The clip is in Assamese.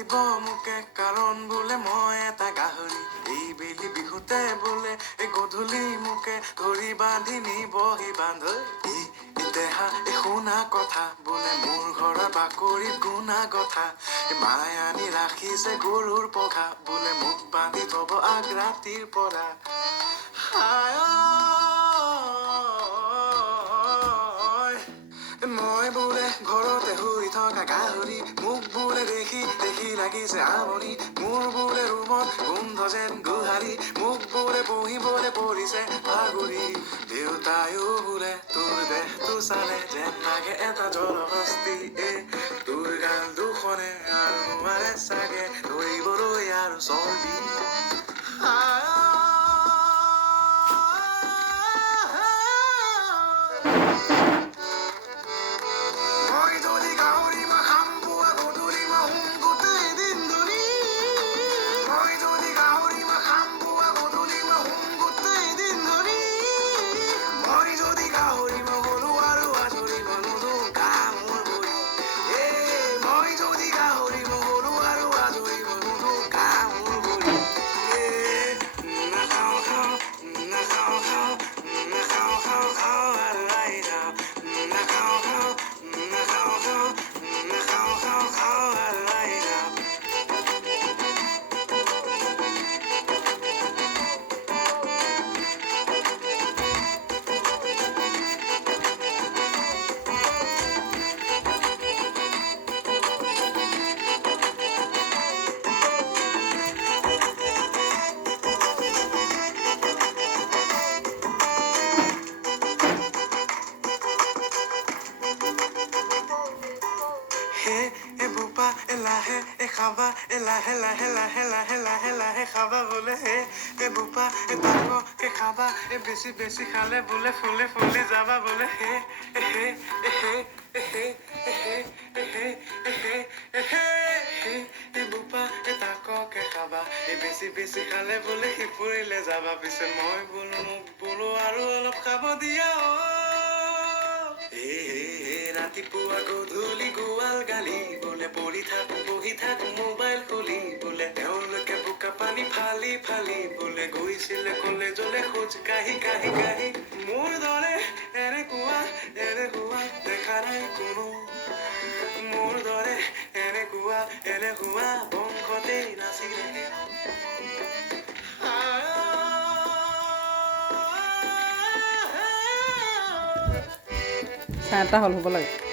নাচিব মোকে কাৰণ বোলে মই এটা গাহৰি এই বেলি বিহুতে বোলে এই গধূলি মোকে ধৰি বান্ধি নিবহি বান্ধৈ দেহা এই শুনা কথা বোলে মোৰ ঘৰৰ বাকৰিত গুণা কথা মায়ে আনি ৰাখিছে গৰুৰ পঘা বোলে মোক বান্ধি থব আগ ৰাতিৰ পৰা মই বোলে ঘৰতে শুই থকা গাহৰি মোক বোলে দেখি দেখি লাগিছে আমনি মোৰ বোলে ৰুমত গোন্ধ যেন গোহাৰি মোক বোলে বহিবলৈ পৰিছে ভাগৰি দেউতায়ো বোলে তোৰ দেহটো চালে যেন লাগে এটা জলহস্তি তোৰ গাল দুখনে আৰু নোৱাৰে চাগে ধৰিবলৈ আৰু চৰ্বি লাহে খাবা লাহে লাহে লাহে লাহে লাহে লাহে খাবা বোলে হে বোপা তাকে খাবা বেছি বেছি খালে বোলে ফুলে ফুলি যাবা বোলে হে হে হে হে হে বোপা তাকে খাবা বেছি বেছি খালে বোলে সিপুৰিলে যাবা পিছে মই বোলো মোক বোলো আৰু অলপ খাব দিয়া ৰাতিপুৱা গধূলি গোৱাল গালি বোলে পৰি থাক বহি থাক মোবাইল খুলি বোলে তেওঁলোকে বোকা পানী ফালি ফালি বোলে গৈছিলে কলেজলে খোজ কাঢ়ি কাঢ়ি কাঢ়ি মোৰ দৰে এনেকুৱা দেখা নাই কোনো মোৰ দৰে এনেকুৱা বংশতেই নাছিলে চাহটা হ'ল হ'ব লাগে